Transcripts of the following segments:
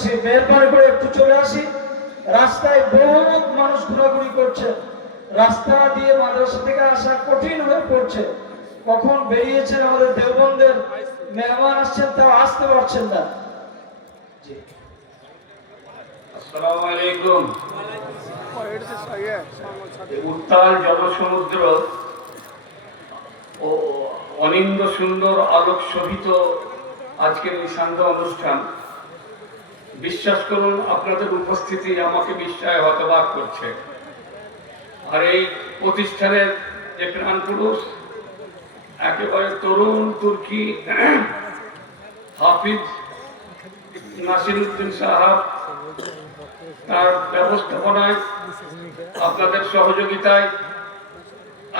বলছি মেহেরবানি করে একটু চলে আসি। রাস্তায় বহুত মানুষ ঘোরাঘুরি করছে, রাস্তা দিয়ে মাদ্রাসা থেকে আসা কঠিন হয়ে পড়ছে। কখন বেরিয়েছেন আমাদের দেওবন্দের মেহমান আসছেন, তাও আসতে পারছেন না। আসসালামু আলাইকুম। উত্তাল জলসমুদ্র ও অনিন্দ সুন্দর আলোক শোভিত আজকের এই সান্ধ্য অনুষ্ঠান, বিশ্বাস করুন আপনাদের উপস্থিতি আমাকে বিস্ময়ে হতবাক করছে। আর এই প্রতিষ্ঠানের যে প্রাণ পুরুষ, একেবারে তরুণ তুর্কি হাফিজ নাসিরউদ্দিন সাহাব, তার ব্যবস্থাপনায় আপনাদের সহযোগিতায়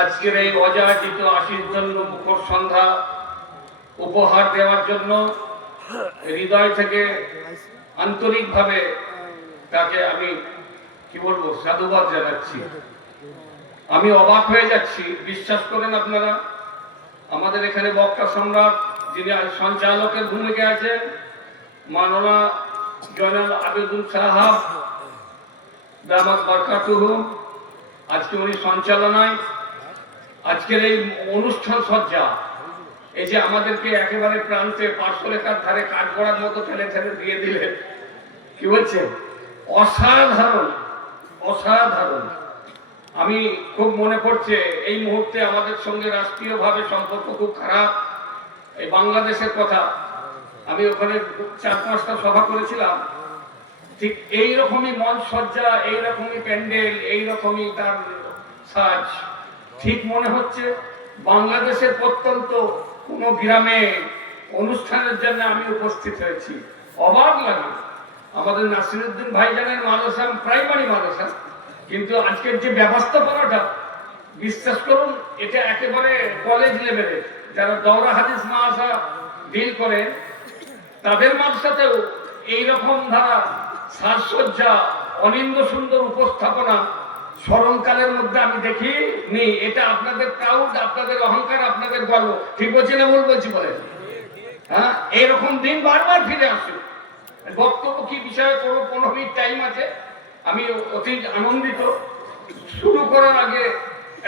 আজকের এই অযাচিত 80 জন্য মুখর সন্ধ্যা উপহার দেওয়ার জন্য হৃদয় থেকে আন্তরিকভাবে তাকে আমি কি বলবো সাধুবাদ জানাচ্ছি। আমি অবাক হয়ে যাচ্ছি, বিশ্বাস করেন আপনারা। আমাদের এখানে বক্তা সম্রাট যিনি সঞ্চালকের ভূমিকা আছেন, মাওলানা জয়নাল আবেদুল সাহাব দামাত বারকাতুহু, আজকে উনি সঞ্চালনায় আজকের এই অনুষ্ঠান সজ্জা, এই যে আমাদেরকে একেবারে প্রান্তে 500 লেখার ধারে কাঠ করার মতো ঠেলে ঠেলে দিয়ে দিলেন, কি বলছেন, অসাধারণ অসাধারণ। আমি খুব মনে পড়ছে এই মুহূর্তে আমাদের সঙ্গে রাষ্ট্রীয়ভাবে সম্পর্ক খুব খারাপ, এই বাংলাদেশের কথা। আমি ওখানে 4-5টা সভা করেছিলাম, ঠিক এইরকমই মঞ্চ সজ্জা, এইরকমই প্যান্ডেল, এইরকমই তার সাজ। ঠিক মনে হচ্ছে বাংলাদেশের প্রত্যন্ত কোনো গ্রামে অনুষ্ঠানের জন্য আমি উপস্থিত হয়েছি। অবাক লাগে। আমাদের নাসিরউদ্দিন ভাইজানের মাদ্রাসা প্রাইমারি মাদ্রাসা, কিন্তু আজকের যে ব্যবস্থাপনাটা, বিশ্বাস করুন এটা একেবারে কলেজ লেভেলে। যারা দৌরা হাদিস মাদ্রাসা ডিল করেন তাদের মাদ্রাসাতেও এইরকম ধারা সাজসজ্জা, অনিন্দ সুন্দর উপস্থাপনা স্মরণকালের মধ্যে আমি দেখি নি। এটা আপনাদের প্রাউড, আপনাদের অহংকার, আপনাদের গর্ব। ঠিক বলছি না ভুল বলছি বলেন? হ্যাঁ, এইরকম দিন বারবার ফিরে আসে। বক্তব্য কি বিষয়ে করবো, 15 মিনিট টাইম আছে। আমি অতি আনন্দিত। শুরু করার আগে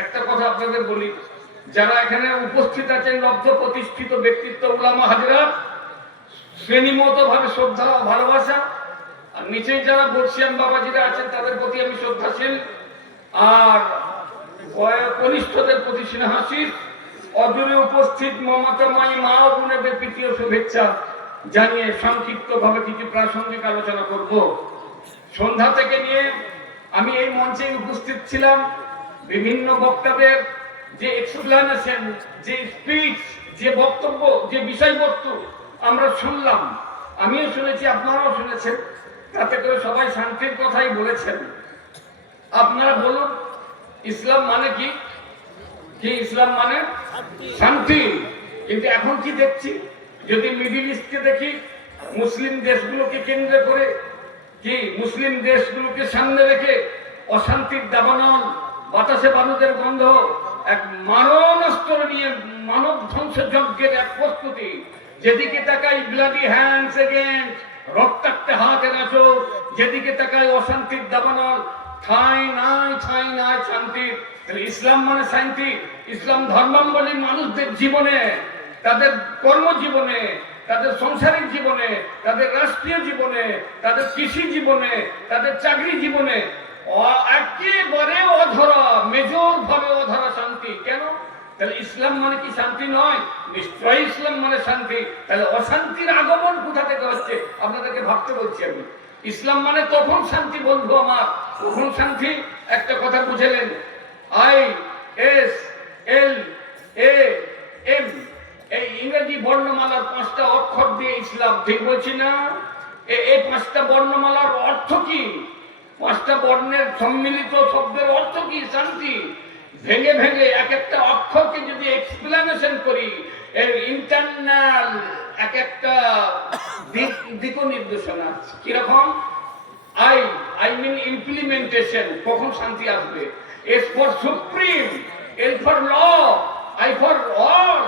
একটা কথা আপনাদের বলি, যারা এখানে উপস্থিত আছেন লব্ধ প্রতিষ্ঠিত ব্যক্তিত্ব, উলামা হাজরাত, শ্রেণীমত ভাবে শ্রদ্ধা ও ভালোবাসা। আর নিচে যারা বর্ষিয়ান বাবাজিরা আছেন তাদের প্রতি আমি শ্রদ্ধাশীল, আর কনিষ্ঠদের প্রতি স্নেহাশীষ। অদূরে উপস্থিত মমতাময়ী মা ও বোনেদের প্রীতীয় শুভেচ্ছা জানিয়ে সংক্ষিপ্ত ভাবে কিছু প্রাসঙ্গিক আলোচনা করব। সন্ধ্যা থেকে নিয়ে আমি এই মঞ্চে উপস্থিত ছিলাম। বিভিন্ন বক্তাদের যে এক্সপ্লেনেশন, যে স্পিচ, যে বক্তব্য, যে বিষয়বস্তু আমরা শুনলাম, আমিও শুনেছি, আপনারাও শুনেছেন। তাতে করে সবাই শান্তির কথাই বলেছেন। আপনারা বলুন, ইসলাম মানে কি? কি ইসলাম মানে? শান্তি। কিন্তু এখন কি দেখছি, যদি মিডিল ইস্টকে দেখি, মুসলিম দেশগুলোকে কেন্দ্র করে, কি মুসলিম দেশগুলোকে সামনে রেখে অশান্তির দাবানল, বাতাসে বারুদের গন্ধ, এক মারণাস্ত্র নিয়ে মানব ধ্বংসযজ্ঞের এক প্রস্তুতি। যেদিকে তাকাই ব্লাডি হ্যান্ডস এগেইনস্ট, রক্তাক্ত হাতের আঁচড়, যেদিকে তাকাই অশান্তির দাবানল, ঠাঁই নাই শান্তি। ইসলাম মানে শান্তি। ইসলাম ধর্মাবলম্বী মানুষদের জীবনে, তাদের কর্মজীবনে, তাদের সাংসারিক জীবনে, তাদের রাষ্ট্রীয় জীবনে, তাদের কৃষি জীবনে, তাদের চাকরি জীবনে একেবারে অধরা, মেজর ভাবে অধরা শান্তি। কেন? তাহলে ইসলাম মানে কি শান্তি নয়? নিশ্চয়ই ইসলাম মানে শান্তি। তাহলে অশান্তির আগমন কোথা থেকে হচ্ছে আপনাদেরকে ভাবতে বলছি আমি। ইসলাম মানে তখন শান্তি বন্ধু আমার, কখন শান্তি? একটা কথা বুঝলেন, ISLAM, এই ইংরেজি বর্ণমালার 5টা অক্ষর দিয়ে ইসলাম, ঠিক বলছি না? এই 5টা বর্ণমালার অর্থ কি? 5টা বর্ণের সম্মিলিত শব্দের অর্থ কি? শান্তি। ভেঙে ভেঙে এক একটা অক্ষরকে যদি এক্সপ্লেনেশন করি, এর ইন্টারনাল এক একটা দিক নির্দেশনা। কিরকম? I mean implementation, কখন শান্তি আসবে? S for supreme, L for law, I for all,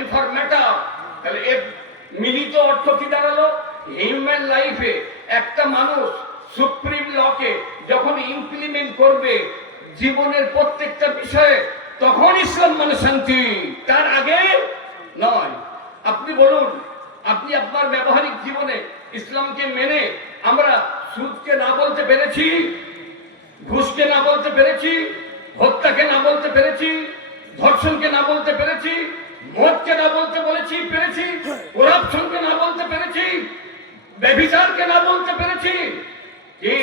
M for matter। তাহলে এর মিলিত অর্থ কি দাঁড়ালো? হিউম্যান লাইফে একটা মানুষ সুপ্রিম লকে যখন ইমপ্লিমেন্ট করবে জীবনের প্রত্যেকটা বিষয়ে, তখন ইসলাম মানে শান্তি, তার আগে নয়। আপনি বলুন, আপনি আপনার ব্যবহারিক জীবনে ইসলামকে মেনে আমরা সুদকে না বলতে পেরেছি, ঘুষকে না বলতে পেরেছি, হত্যাকে না বলতে পেরেছি, ধর্ষণকে না বলতে পেরেছি, মদকে না বলতে পেরেছি, করাপশনকে না বলতে পেরেছি, ব্যভিচারকে না বলতে পেরেছি? কি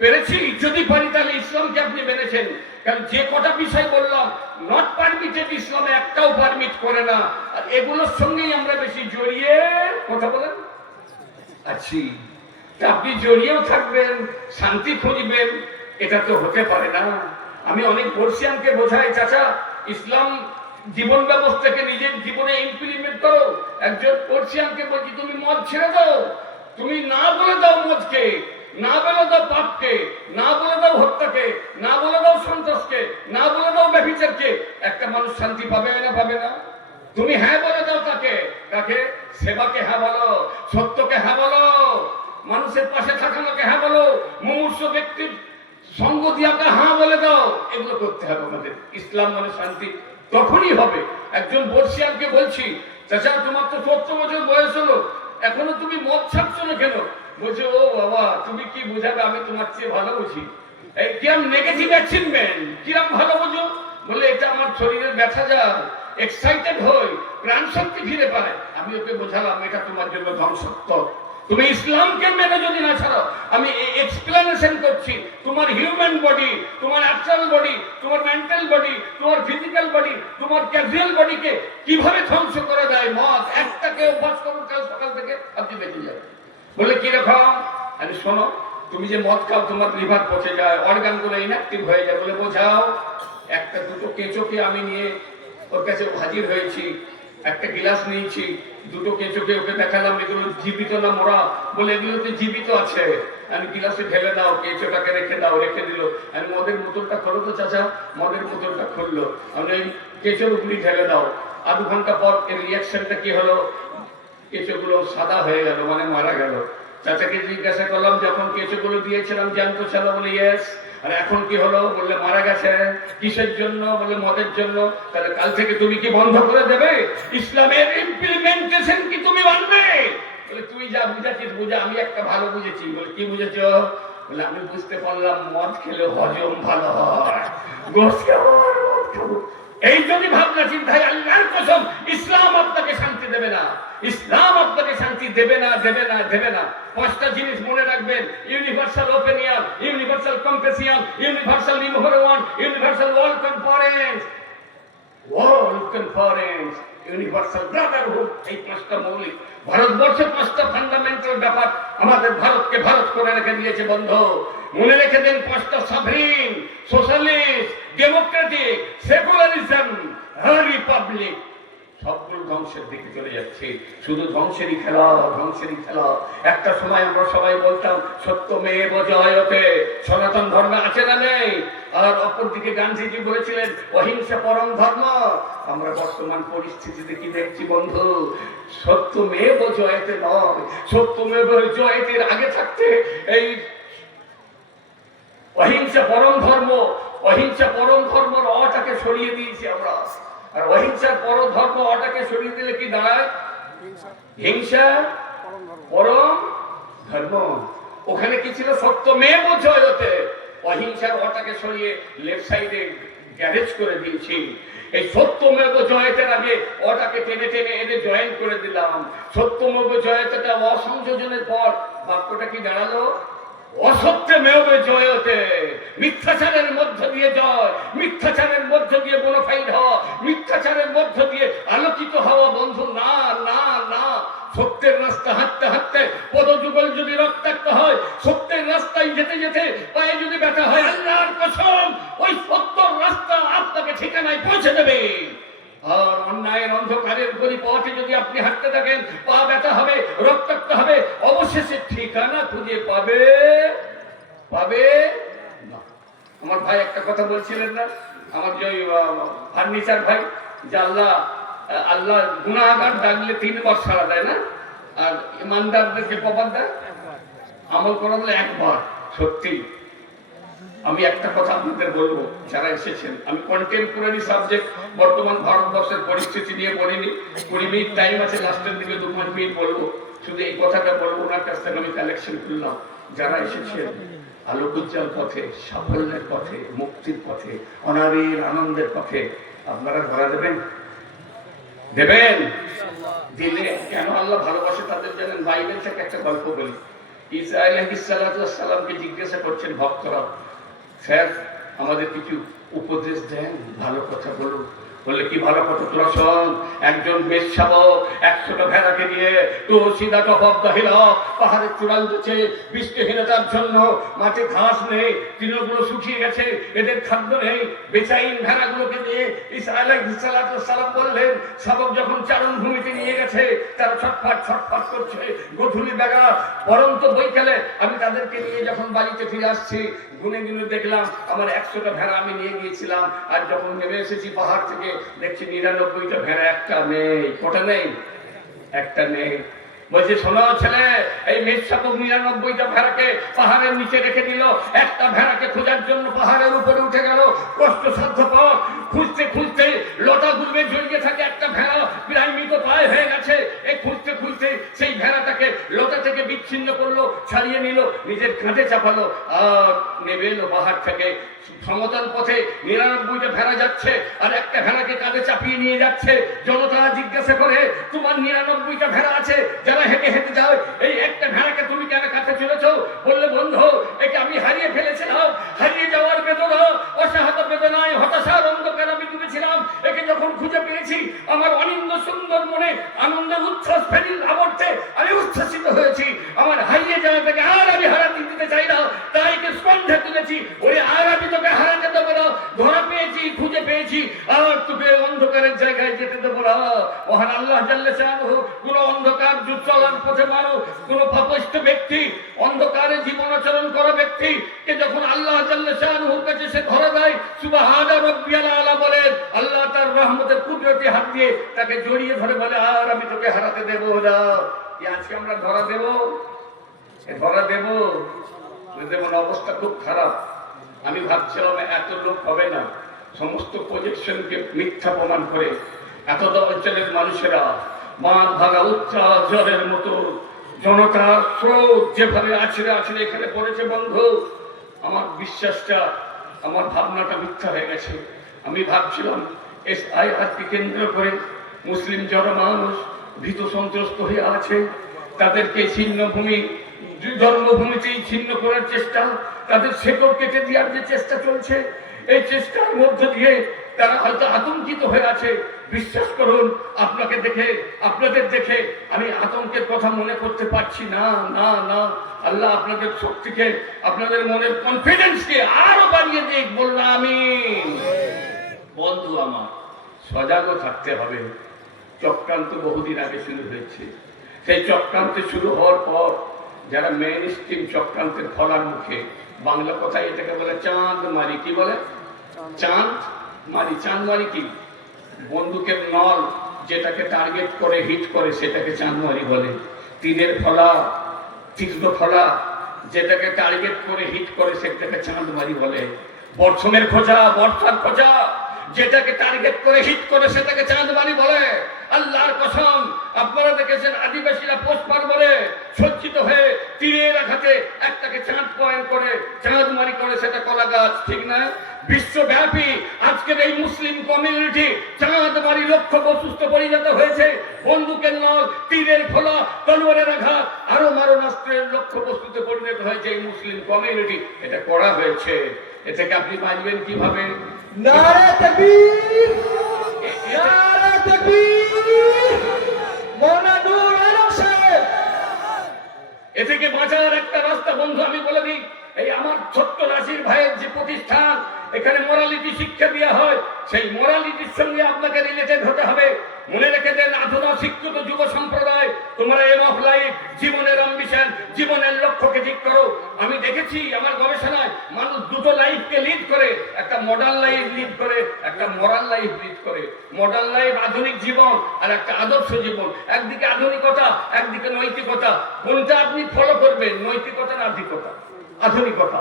পেরেছি? যদি পারি তাহলে ইসলামকে আপনি মেনেছেন। কারণ যে কটা বিষয় বললাম নট পারমিটেড, ইসলামে একটাও পারমিট করে না। আর এগুলোর সঙ্গেই আমরা বেশি জড়িয়ে কথা বলেন আছি। আপনি জড়িয়েও থাকবেন, শান্তি খুঁজবেন, এটা তো হতে পারে না। আমি অনেক বর্ষিয়ানকে বোঝাই, চাচা ইসলাম জীবন ব্যবস্থাকে নিজের জীবনে ইমপ্লিমেন্ট করো। একজন বর্ষিয়ানকে বলছি তুমি মদ ছেড়ে দাও, তুমি না বলে দাও মদকে, না বলে দাও পাপকে, না বলে দাও হত্যাকে, না বলে দাও সন্ত্রাসকে, না বলে দাও ব্যভিচারকে, একটা মানুষ শান্তি পাবে না পাবে না? তুমি হ্যাঁ বলে দাও তাকে, তাকে সেবাকে হ্যাঁ বলো, সত্যকে হ্যাঁ বলো, মানুষের পাশে থাকানোকে হ্যাঁ বলো, মুমূর্ষ ব্যক্তির সঙ্গ দিয়াকে হ্যাঁ বলে দাও। এগুলো করতে হবে আমাদের। ইসলাম মানে শান্তি তখনই হবে। একজন বর্ষিয়ানকে বলছি, চাচা তোমার তো 14 বছর বয়স হলো, এখনো তুমি মদ ছাড়ছো না কেন? বলছে ও বাবা তুমি কি বুঝাবে, আমি তোমার চেয়ে ভালো বুঝি। এই কিরম নেগেটিভ অ্যাচিভমেন্ট, কিরম ভালো বুঝো? বলে এটা আমার শরীরের ব্যথা যায়, এক্সাইটেড হই, প্রাণ শক্তি ফিরে পায়। আমি ওকে বোঝালাম এটা তোমার জন্য ধ্বংসত্ব। তুমি ইসলামকে মেনে যদি না ছাড়ো, আমি এক্সপ্লেনেশন করছি, তোমার হিউম্যান বডি, তোমার অ্যাস্ট্রাল বডি, তোমার মেন্টাল বডি, তোমার ফিজিক্যাল বডি, তোমার ক্যাজুয়াল বডিকে কিভাবে ধ্বংস করা যায়। মদ একটাকে অভ্যাস করুন, কাল সকাল থেকে আপনি বেঁচে যাবেন। বলে কিরকম? আরে শোনো, তুমি যে মদ খাও তোমার লিভার পচে যায়, অর্গান গুলো ইনঅ্যাক্টিভ হয়ে যায়। বলে বোঝাও। একটা দুটো কেঁচোকে আমি নিয়ে ওর কাছে হাজির হয়েছি, একটা গ্লাস নিয়েছি, দুটো কেঁচোকে ওকে দেখালাম এগুলো জীবিত না মরা। বলে এগুলো তো জীবিত আছে। আমি গ্লাসে ঢেলে দাও, কেঁচোটাকে রেখে দাও। রেখে দিল। আমি মদের বোতলটা খোলো তো চাচা। মদের বোতলটা খুললো। আমি ওই কেঁচোর উপরই ঢেলে দাও। আধ ঘন্টা পর এর রিয়াকশনটা কি হলো? কেঁচোগুলো সাদা হয়ে গেল, মানে মারা গেল। চাচাকে জিজ্ঞাসা করলাম যখন কেঁচোগুলো দিয়েছিলাম জ্যান্ত ছিল? বলে ইয়েস। আর এখন কি হলো? বললে মারা গেছে। কিসের জন্য? বলে মদের জন্য। তাহলে কাল থেকে তুমি কি বন্ধ করে দেবে? ইসলামের ইমপ্লিমেন্টেশন কি তুমি মানবে? বলে তুই যা বুঝাচ্ছিস বুঝা, আমি একটা ভালো বুঝেছি। বলে কি বুঝেছ? বলে আমি বুঝতে পারলাম মদ খেলে হজম ভালো হয়, গোশ খাবো, মদ খাবো। এই যদি ভাবনা চিন্তায়, আল্লাহর কসম ইসলাম আপনাকে শান্তি দেবে না। ইসলাম আপনাকে শান্তি দেবে না, দেবে না, দেবে না। 5টা জিনিস মনে রাখবেন: universal opinion, universal compassion, universal information, universal world conference, universal brotherhood. এই 5টা মৌলিক ভারতবর্ষের 5টা ফান্ডামেন্টাল ব্যাপার আমাদের ভারতকে ভারত করে রেখে দিয়েছে। বন্ধু মনে রেখে দেন, 5টা সাভরিন, সোশ্যালিস্ট, ডেমোক্রেটিক, সেকুলারিজম, রিপাবলিক, সবগুলো ধ্বংসের দিকে চলে যাচ্ছে। শুধু ধ্বংসেরই খেলা, ধ্বংসেরই খেলা। একটা সময় আমরা সবাই বলতাম সত্যমেব জয়তে, সনাতন ধর্মে আছে না নেই? আর অপরদিকে গান্ধীজি বলেছিলেন অহিংসা পরম ধর্ম। আমরা বর্তমান পরিস্থিতিতে কি দেখছি বন্ধু? সত্যমেব জয়তে নয়, সত্যমেব জয়তের আগে থাকতে এই অহিংসা পরম ধর্ম, অহিংসা পরম ধর্মর অটাকে সরিয়ে দিয়েছি আমরা। আর অহিংসার পরম ধর্ম অটাকে সরিয়ে দিলে কি দাঁড়ায়? হিংসা পরম ধর্ম। ওখানে কি ছিল? সত্যমেব জয়তে। অহিংসার অটাকে সরিয়ে লেফট সাইডে গ্যারেজ করে দিয়েছি। এই সত্যমেব জয়তের আগে ওটাকে টেনে টেনে এনে জয়েন করে দিলাম। সত্যমেব জয়তেটা অসংযোজনের পর বাক্যটা কি দাঁড়ালো? অসত্যমেব জয়তে। মিথ্যাচারের মধ্য দিয়ে জয়, মিথ্যাচারের মধ্য দিয়ে বোনাফাইড হওয়া, মিথ্যাচারের মধ্য দিয়ে আলোকিত হওয়া। বন্ধু না, না, না। সত্যের রাস্তা হাঁটতে হাঁটতে পদযুগল যদি রক্তাক্ত হয়, সত্যের রাস্তায় যেতে যেতে পায়ে যদি ব্যথা হয়, আল্লাহর কসম ওই সত্যর রাস্তা আপনাকে ঠিকানায় পৌঁছে দেবে। আর অন্যায়ের অন্ধকারের পথে যদি আপনি হাঁটতে থাকেন, পা ব্যথা হবে, রক্তাক্ত হবে, অবশেষে ঠিকানা খুঁজে পাবে না। আমার ভাই একটা কথা বলছিলেন না, আমার যে ফার্নিচার ভাই, যে আল্লাহ গুনাহগার ডাকলে 3 বার সাড়া দেয় না, আর ইমানদারদেরকে কবার দেয়? আমল করা বলে একবার। সত্যি আমি একটা কথা আপনাদের বলবো, যারা এসেছেন, আমি কন্টেম্পোরারি সাবজেক্ট বর্তমান ভারতবর্ষের পরিস্থিতি নিয়ে বলিনি। 20 মিনিট টাইম আছে, লাস্টের দিকে 2-5 মিনিট বলবো। শুধু এই কথাটা বলবো, ওনার কাছ থেকে আমি কালেকশন করলাম। যারা এসেছেন আলোকোজ্জ্বল পথে, সাফল্যের পথে, মুক্তির পথে, অনাবিল আনন্দের পথে, আপনারা ধরা দেবেন? দেবেন? দিলে কেন আল্লাহ ভালোবাসে তাদের জানেন? বাইবেল থেকে একটা গল্প বলি। ঈসা আলাইহিস সালামকে জিজ্ঞাসা করছেন ভক্তরা, স্যার আমাদের কিছু উপদেশ দেন, ভালো কথা বলুন। বললে কি ভালো কথা? তোরা শোন, একজন বেশ্যাবক 100টা ভেড়াকে নিয়ে তো সিধা টপ অফ দ্য হিল, পাহাড়ের চূড়ায় উঠেছে। বৃষ্টিহীনতার জন্য মাঠে ঘাস নেই, তৃণগুলো শুকিয়ে গেছে, এদের খাদ্য নেই। বেচাইন ভেড়াগুলোকে নিয়ে ঈসা আলাইহিস সালাম বললেন, শাবক যখন চারণ ভূমিতে নিয়ে গেছে, তারা ছটফট করছে, গধূলি বেলা পরন্ত বৈকালে আমি তাদেরকে নিয়ে যখন বাড়িতে ফিরে আসছি, গুনে গুনে দেখলাম আমার 100টা ভেড়া আমি নিয়ে গিয়েছিলাম, আর যখন নেমে এসেছি পাহাড় থেকে দেখছি 99টা ভেড়া, একটা নেই। কটা নেই? একটা নেই। বলছে, শোনো ছেলে, এই মেষশাবক 99টা ভেড়াকে পাহাড়ের নিচে রেখে দিল, একটা ভেড়াকে খোঁজার জন্য পাহাড়ের উপরে উঠে গেল। কষ্টসাধ্য পথ, খুঁজতে খুঁজতে লতা গুলবে জড়িয়ে থাকে একটা ভেড়া, প্রায় মৃত প্রায় হয়ে গেছে। এই খুঁজতে খুঁজতে সেই ভেড়াটাকে লতা থেকে বিচ্ছিন্ন করলো, ছাড়িয়ে নিল, নিজের কাঁধে চাপালো, আর নেবে এলো পাহাড় থেকে। সমতল পথে 99টা ভেড়া যাচ্ছে, আর একটা ভেড়াকে কাঁধে চাপিয়ে নিয়ে যাচ্ছে। জনতা জিজ্ঞাসা করে, তোমার 99টা ভেড়া আছে, যারা হেঁটে হেঁটে যাও, এই একটা ভেড়াকে তুমি কেন কাছে চলেছ? বললে, বন্ধু, একে আমি হারিয়ে ফেলেছিলাম। হারিয়ে যাওয়ার বেদনা, অসহায়তা বেদনায়, হতাশার অন্ধকার আমি ডুবেছিলাম। একে যখন খুঁজে পেয়েছি, আমার অনিন্দ সুন্দর মনে আনন্দের উচ্ছ্বাস ফেরিল আবর্তে আমি উচ্ছ্বাসিত হয়েছি। আমার হারিয়ে যাওয়াটাকে আর আমি হারাতে দিতে চাই না, তাই একে স্কন্ধে তুলেছি। ওরে আর আমি তোকে হারাতে দেবো না। ধরা পেয়েছি, খুঁজে পেয়েছি, আর তোকে অন্ধকারের জায়গায় যেতে দেবো না। মহান আল্লাহ জাল্লে শাআনুহু কোন অন্ধকার যুগ চলার পথে মানুষ, কোন পাপিষ্ঠ ব্যক্তি, অন্ধকারে জীবনাচরণ করা ব্যক্তি কে যখন আল্লাহ জাল্লে শাআনুহুর কাছে সে ধরা দেয়, সুবহানা রাব্বিয়াল আলা বলেন, আল্লাহ তার রহমতের কুদরতি হাত দিয়ে তাকে জড়িয়ে ধরে বলে, আর আমি তোকে হারাতে দেবো না। আজকে আমরা ধরা দেব? ধরা দেব? দেবো না। অবস্থা খুব খারাপ। আমি ভাবছিলাম এত লোক হবে না, সমস্ত প্রজেকশনকে মিথ্যা প্রমাণ করে এত অঞ্চলের মানুষেরা মান ভাঙা উচ্চাস জ্বরের মতো জনতা স্রোত যেভাবে আছড়ে আছড়ে এখানে পড়েছে, বন্ধু, আমার বিশ্বাসটা, আমার ভাবনাটা মিথ্যা হয়ে গেছে। আমি ভাবছিলাম SIRকে কেন্দ্র করে মুসলিম জনমানুষ ভীত সন্ত্রস্ত হয়ে আছে, তাদেরকে ছিন্নভূমি জন্মভূমিতেই ছিন্ন করার চেষ্টা, তাদের শেকড় কেটে দেওয়ার যে চেষ্টা চলছে, এই চেষ্টার মধ্য দিয়ে তারা হয়তো আতঙ্কিত হয়ে আছে। বিশ্বাস করুন, আপনাকে দেখে, আপনাদের দেখে আমি আতঙ্কের কথা মনে করতে পারছি না। না না, আল্লাহ আপনাদের শক্তিকে, আপনাদের মনের কনফিডেন্সকে আরো বাড়িয়ে দিক, বললাম আমিন। বন্ধু আমার, সজাগও থাকতে হবে। চক্রান্ত বহুদিন আগে শুরু হয়েছে। সেই চক্রান্ত শুরু হওয়ার পর যারা মেইন স্ট্রিম চক্রান্তের ফলার মুখে, বাংলা কথায় এটাকে বলে চাঁদ মারি। কি বলে? চাঁদ মারি। চাঁদ মারি কি? বন্দুকের নল যেটাকে টার্গেট করে হিট করে সেটাকে চাঁদ মারি বলে। তীরের ফলা, তীক্ষ্ণ ফলা যেটাকে টার্গেট করে হিট করে সেটাকে চাঁদ মারি বলে। বর্ষণের খোঁজা, বর্ষার খোঁজা যেটাকে টার্গেট করে হিট করে সেটাকে চাঁদমারি বলে। আল্লাহর কসম, আপনারা দেখেছেন আদিবাসীরা পোস্টপার বলে সজ্জিত হয়ে তীরের আঘাতে একটাকে চাঁদ পয়েন্ট করে চাঁদমারি করে, সেটা কলা গাছ, ঠিক না? বিশ্বব্যাপী আজকের এই মুসলিম কমিউনিটি চাঁদমারি লক্ষ্য বস্তুস্থ পরিণত হয়েছে। বন্দুকের নল, তীরের ফলা, তলোয়ারের আঘাত, আরো মারণাস্ত্রের লক্ষ্য বস্তুতে পরিণত হয়েছে এই মুসলিম কমিউনিটি। এটা করা হয়েছে। এ থেকে আপনি বাঁচবেন কিভাবে? নারে তাকবীর, নারে তাকবীর, মাওলানা নূর আলম সাহেব। এ থেকে বাঁচার একটা রাস্তা বন্ধু আমি বলে দিই। এই আমার ছোট্ট রাশির ভাইয়ের যে প্রতিষ্ঠান, এখানে মোরালিটি শিক্ষা দেওয়া হয়, সেই মোরালিটির সঙ্গে আপনাকে রিলেটেড হতে হবে। মনে রেখে দেন, আধুনিক শিক্ষিত যুব সম্প্রদায়, তোমরা এম অফ লাইফ, জীবনের অ্যাম্বিশন এডুকেশন, জীবনের লক্ষ্যকে ঠিক করো। আমি দেখেছি আমার গবেষণায় মানুষ দুটো লাইফকে লিড করে, একটা মডার্ন লাইফ লিড করে, একটা মোরাল লাইফ লিড করে। মডার্ন লাইফ আধুনিক জীবন, আর একটা আদর্শ জীবন। একদিকে আধুনিকতা, একদিকে নৈতিকতা। কোনটা আপনি ফলো করবেন, নৈতিকতা না আধুনিকতা?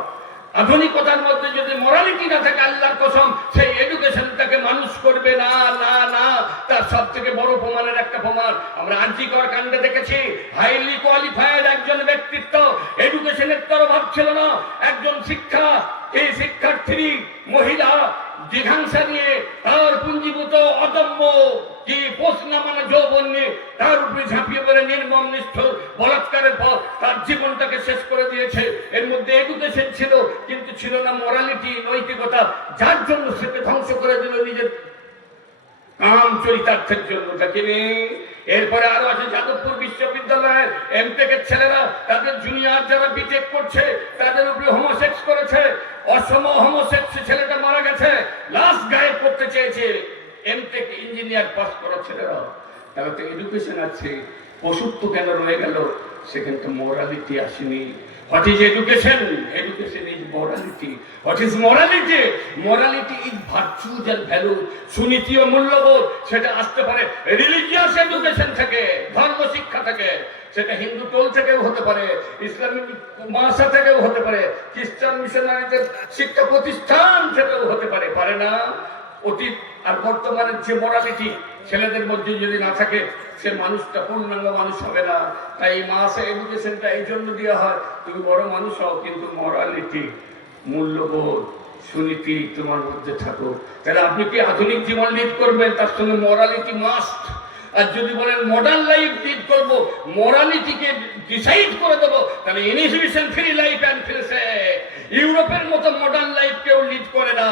আধুনিকতার মধ্যে যদি মোরালিটি না থাকে, আল্লাহর কসম সেই এডুকেশনটাকে মানুষ করবে না। না না, তার সব থেকে বড় প্রমাণের একটা প্রমাণ আমরা আরজিকর কাণ্ডে দেখেছি। হাইলি কোয়ালিফাইড একজন ব্যক্তিত্ব, এডুকেশনের তো অভাব ছিল না, একজন এই শিক্ষার্থী মহিলা জিঘাংসা নিয়ে তার পুঞ্জীভূত অদম্য কি প্রশ্ন মানে যৌবন নিয়ে তার উপরে ঝাঁপিয়ে পড়ে নির্মম নিষ্ঠুর বলাৎকারের পর তার জীবনটাকে শেষ করে দিয়েছে। এর মধ্যে এডুকেশন ছিল, কিন্তু ছিল না মোরালিটি, নৈতিকতা, যার জন্য সেকে ধ্বংস করে দিল নিজের কাম চরিতার্থের জন্য। এরপরে আরো আছে যাদবপুর বিশ্ববিদ্যালয়ের এমটেকের ছেলেরা তাদের জুনিয়র যারা বিটেক করছে তাদের উপরে হোমোসেক্স করেছে। অসম হোমোসেক্স ছেলেটা মারা গেছে, লাশ গায়েব করতে চেয়েছে এমটেক ইঞ্জিনিয়ার পাস করা ছেলেরা। তারা তো এডুকেশন আছে, পশুত্ব কেন রয়ে গেল? সেখানে তো মোরালিটি আসেনি। What is education? Education is morality. What is morality? Morality is virtues and values. Suniti ও মূল্যবোধ সেটা আসতে পারে রিলিজিয়াস এডুকেশন থেকে, ধর্ম শিক্ষা থেকে। সেটা হিন্দু টোল থেকেও হতে পারে, ইসলামিক মাদ্রাসা থেকেও হতে পারে, খ্রিস্টান মিশনারিদের শিক্ষা প্রতিষ্ঠান থেকেও হতে পারে। পারে না? অতীত আর বর্তমানের যে মোরালিটি ছেলেদের মধ্যে যদি না থাকে, সে মানুষটা পূর্ণাঙ্গ মানুষ হবে না। তাই মাসে এডুকেশনটা এই জন্য দেওয়া হয়, তুমি বড় মানুষ হও, কিন্তু মোরালিটি, মূল্যবোধ, সুনীতি তোমার মধ্যে থাকো। তাহলে আপনি কি আধুনিক জীবন লিড করবেন, তার সঙ্গে মোরালিটি মাস্ট। আর যদি বলেন মডার্ন লাইফ লিড করবো, মোরালিটিকে ডিসাইড করে দেবো, তাহলে inhibition free life and free sex. ইউরোপের মতো মডার্ন লাইফ কেউ লিড করে না,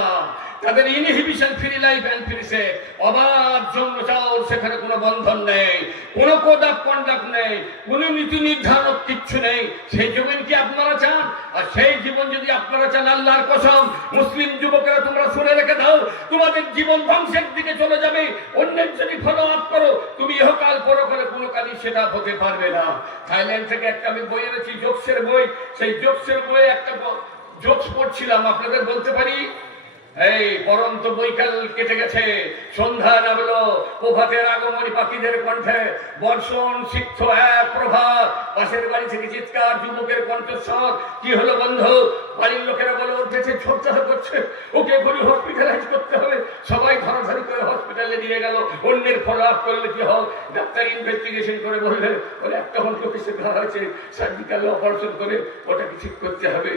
তাদের inhibition free life and free sex. অবাধ জন্ম চাও, সেখানে কোনো বন্ধন নেই, কোনো কোড অফ কন্ডাক্ট নেই, কোনো নীতি নির্ধারক কিচ্ছু নেই। সেই জীবন কি আপনারা চান? আর সেই জীবন যদি আপনারা চান, আল্লাহর কসম মুসলিম যুবকেরা তোমরা শুনে রেখে দাও, তোমাদের জীবন ধ্বংসের দিকে চলে যাবে। অন্যের যদি ফলো আপ করো, তুমি ইহকাল পরকালে কোনো কাজই সেটা হতে পারবে না। থাইল্যান্ড থেকে একটা আমি বই এনেছি, জোকসের বই। সেই জোকসের বই একটা জোকস পড়ছিলাম, আপনাদের বলতে পারি। এই পরন্ত বৈকাল কেটে গেছে, সন্ধ্যা নামলো, প্রভাতের আগমনী পাখিদের কণ্ঠে, বর্ষণ সিক্ত এক প্রভাত, পাশের বাড়ি থেকে চিৎকার, যুবকের কণ্ঠস্বর। কি হলো বন্ধু? বাড়ির লোকেরা বলে ওর পেটে ছোটচাটা করছে, ওকে এখনই হসপিটালাইজ করতে হবে। সবাই ধরাধরি করে হসপিটালে নিয়ে গেল। অন্যের ফলো আপ করলে কি হয়? ডাক্তার ইনভেস্টিগেশন করে বললে ওর একটা হন্ট পিসে ধরা হয়েছে, সার্জিক্যাল অপারেশন করে ওটাকে ঠিক করতে হবে।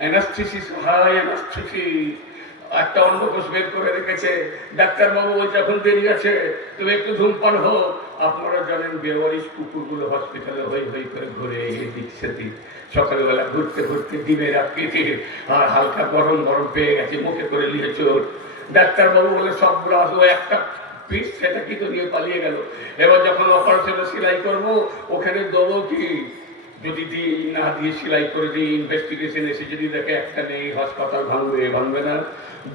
অ্যানাস্থেসিস, হাই অ্যানাস্থেসিস। একটা অন্ডকোষ বের করে রেখেছে। ডাক্তারবাবু ওইটা এখন দেরি আছে, তুমি একটু ধূমপান হোক। আপনারা জানেন বেওয়ারিশ কুকুরগুলো হসপিটালে হই হই করে ঘুরে এদিক সেদিক। সকালবেলা ঘুরতে ঘুরতে ডিমের আকৃতি আর হালকা গরম গরম পেয়ে গেছে, মুখে করে নিয়ে চোর। ডাক্তারবাবু বলে সবগুলো আসবো, একটা পিস সেটা কি তো নিয়ে পালিয়ে গেল। এবার যখন অপারেশনে সেলাই করবো, ওখানে দেবো কি? যদি না দিয়ে সেলাই করে দিই, ইনভেস্টিগেশন এসে যদি দেখে একটা নেই, হাসপাতাল ভাঙবে না।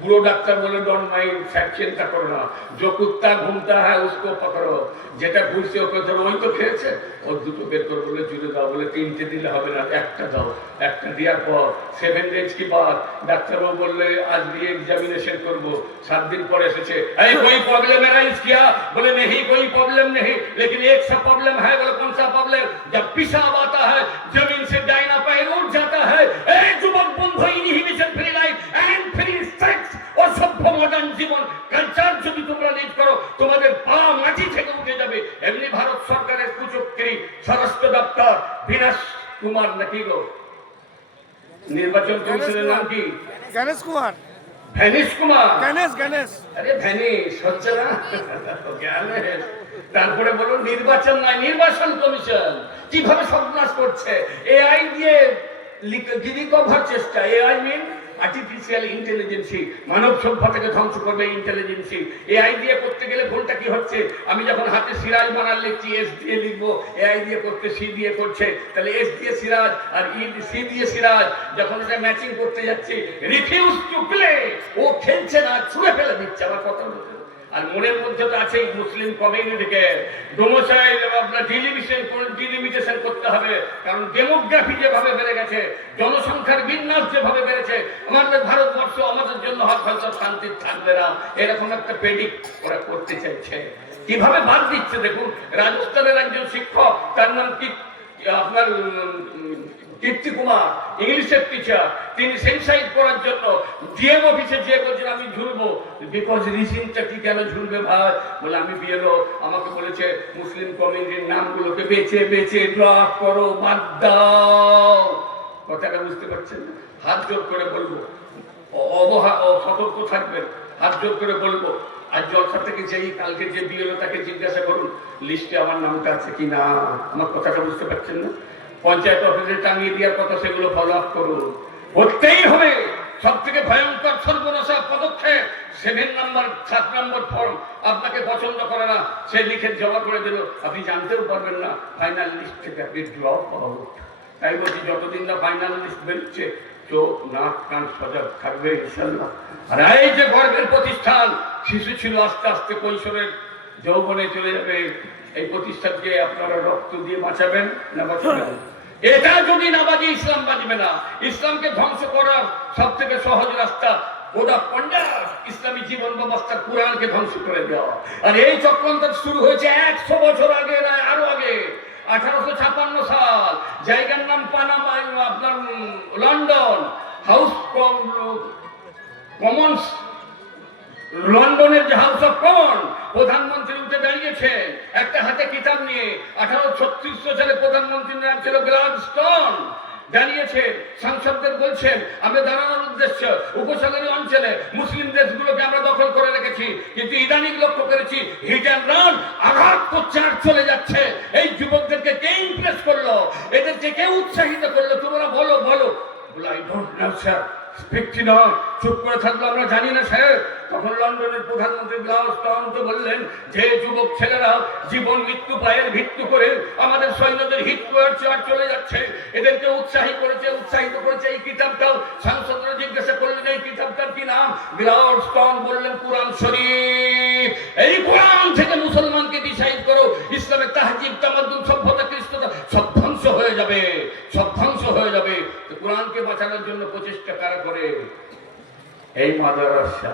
বুড়ো ডাক্তার বলে ডোন্ট মাইন্ড, চিন্তা করো না, जो कुत्ता घूमता है उसको पकड़ो। যেটা ঘুরছে ওকে ধরো, ওই তো খেয়েছে, ওর দুটো বের করে বলে জুড়ে দাও, বলে তিনটে দিলে হবে না, একটা দাও। একটা দেওয়ার পর 7 days কি বাদ ডাক্তারবাবু বললে আজ দিয়ে এক্সামিনেশন করবো। 7 दिन পরে এসেছে, এই कोई प्रॉब्लम अराइज किया? बोले नहीं कोई प्रॉब्लम नहीं, लेकिन एक सा प्रॉब्लम है। बोले कौन सा प्रॉब्लम? जब पेशाब आता है जमीन से डायना पैर उठ जाता है। ए युवक बंधु, inhibition free life and free sex और सभ्य मॉडर्न জীবন কালচার যদি তোমরা লিড করো, তোমাদের পা মাটি থেকে উঠে যাবে। এমনি ভারত সরকারের কুচক্রী স্বরাষ্ট্র দপ্তর বিনাশ কুমার নাকি গো, নির্বাচন কমিশনের নাম কি? গণেশ কুমার, ভ্যানিশ কুমার, গণেশ। আরে ভ্যানিশ হচ্ছে না, জ্ঞানেশ। তারপরে বলো নির্বাচন নয়, নির্বাচন কমিশন কিভাবে সর্বনাশ করছে। এআই দিয়ে রিকভার চেষ্টা। এআই মিন আর্টিফিশিয়াল ইন্টেলিজেন্সি, মানব সভ্যতাকে ধ্বংস করবে ইন্টেলিজেন্সি। এআই দিয়ে করতে গেলে ভুলটা কি হচ্ছে? আমি যখন হাতে সিরাজ বানার লিখছি, এস দিয়ে লিখবো, এআই দিয়ে করতে সি দিয়ে করছে। তাহলে এস দিয়ে সিরাজ আর সি দিয়ে সিরাজ, যখন এটা ম্যাচিং করতে যাচ্ছে, রিফিউজ টু প্লে, ও খেলছে না, ছুঁড়ে ফেলে দিচ্ছে। আমার কথা বলছে আর মনের মধ্যে তো আছেই মুসলিম কমিউনিটিকে ডোমোসাইল আপনার ডিলিমিটেশন করতে হবে, কারণ ডেমোগ্রাফি যেভাবে বেড়ে গেছে, জনসংখ্যার বিন্যাস যেভাবে বেড়েছে, আমাদের ভারতবর্ষ আমাদের জন্য হয়তো শান্তি থাকবে না, এরকম একটা প্রেডিক্ট ওরা করতে চাইছে। কিভাবে বাদ দিচ্ছে দেখুন। রাজস্থানের একজন শিক্ষক, তার নাম কি আপনার কীর্তি কুমার, ইংলিশের টিচার, তিনি সেন্সাইড করার জন্য ডিএম অফিসে যে বলছেন আমি ঝুলবো, বিকজ রিজিনটা কি কেন ঝুলবে ভাই, বলে আমি বিএলও, আমাকে বলেছে মুসলিম কমিউনিটির নামগুলোকে বেছে বেছে ড্রপ করো, বাদ দাও। কথাটা বুঝতে পারছেন না? হাত জোর করে বলবো, সতর্ক থাকবেন, হাত জোর করে বলবো। আর জলসা থেকে যেই কালকে যে বিএলও তাকে জিজ্ঞাসা করুন লিস্টে আমার নামটা আছে কিনা। আমার কথাটা বুঝতে পারছেন না? পঞ্চায়েত অফিসে টাঙিয়ে দেওয়ার কথা, সেগুলো ফলো আপ করুন, করতেই হবে। সব থেকে ভয়ঙ্কর সর্বনাশা পদক্ষেপ 7 নম্বর ফর্ম আপনাকে পছন্দ করে না, সে লিখে জমা করে দিল, আপনি জানতেও পারবেন না, ফাইনাল লিস্ট থেকে আপনি ড্রপ আউট। তাই বলছি যতদিন না ফাইনাল লিস্ট বেরোচ্ছে চোখ নাক কান সজাগ থাকবে ইনশাল্লাহ। আর এই যে গর্বের প্রতিষ্ঠান, শিশু ছিল আস্তে আস্তে কৈশোরের যৌবনে চলে যাবে, এই প্রতিষ্ঠানকে আপনারা রক্ত দিয়ে বাঁচাবেন না বাঁচাবেন? এটা যদি না বাজে ইসলাম বাঁচবে না। ইসলামকে ধ্বংস করার সব থেকে সহজ রাস্তা গোটা পন্ডা ইসলামী জীবন ব্যবস্থা কোরআনকে ধ্বংস করে দেওয়া। আর এই চক্রান্ত শুরু হয়েছে 100 বছর আগে, না আরো আগে, 1856 সাল। জায়গার নাম পানামা, আপনার লন্ডন, হাউস কমন্স, লন্ডনের যে হাউস অফ কমন, প্রধানমন্ত্রী উঠে দাঁড়িয়েছেন একটা হাতে কিতাব নিয়ে। 1836 সালে প্রধানমন্ত্রীর নাম ছিল গ্লাডস্টোন। দাঁড়িয়েছেন, সাংসদদের বলছেন আমরা দাঁড়ানোর উদ্দেশ্য উপসাগরী অঞ্চলে মুসলিম দেশগুলোকে আমরা দখল করে রেখেছি, কিন্তু ইদানিং লক্ষ্য করেছি হিট অ্যান্ড রান, আঘাত করছে আর চলে যাচ্ছে। এই যুবকদেরকে কে ইমপ্রেস করলো, এদেরকে কে উৎসাহিত করলো? তোমরা বলো বলো। বলে আই ডোন্ট নো স্যার, চুপ করে থাকলো, আমরা জানি না স্যার। তখন লন্ডনের প্রধানমন্ত্রী গ্লাডস্টোন তো বললেন যে যুবক ছেলেরা জীবন মৃত্যু পায়ের ভিত্তি করে আমাদের সৈন্যদের হিট করছে আর চলে যাচ্ছে, এদেরকে উৎসাহিত করেছে এই কিতাবটাও। সাংসদরা জিজ্ঞাসা করলেন এই কিতাবটার কি নাম? গ্লাডস্টোন বললেন কোরআন শরীফ। এই কোরআন থেকে মুসলমানকে ডিসাইড করো, ইসলামের তাহজিব তামাদ্দুন সভ্যতা কৃষ্ণতা সব ধ্বংস হয়ে যাবে, সব ধ্বংস হয়ে যাবে। কোরআনকে বাঁচানোর জন্য প্রচেষ্টা কারা করে? এই মাদ্রাসা।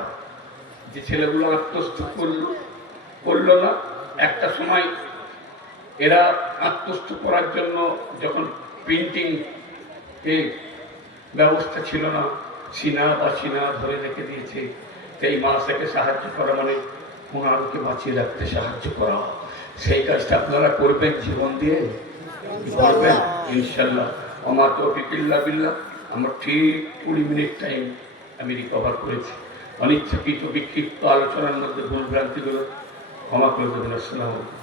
যে ছেলেগুলো আত্মস্থ করলো না, একটা সময় এরা আত্মস্থ করার জন্য যখন প্রিন্টিং ব্যবস্থা ছিল না, সিনা ধরে রেখে দিয়েছে। এই মাদ্রাসাকে সাহায্য করা মানে কোরআনকে বাঁচিয়ে রাখতে সাহায্য করা। সেই কাজটা আপনারা করবেন জীবন দিয়ে, করবেন ইনশাল্লাহ। আমার তৌফিক ইল্লা বিল্লাহ। আমার ঠিক 20 মিনিট টাইম আমি রিকভার করেছি। অনিচ্ছাকৃত বিক্ষিপ্ত আলোচনার মধ্যে ভুল ভ্রান্তিগুলো ক্ষমা করে দেবেন। আসসালামু আলাইকুম।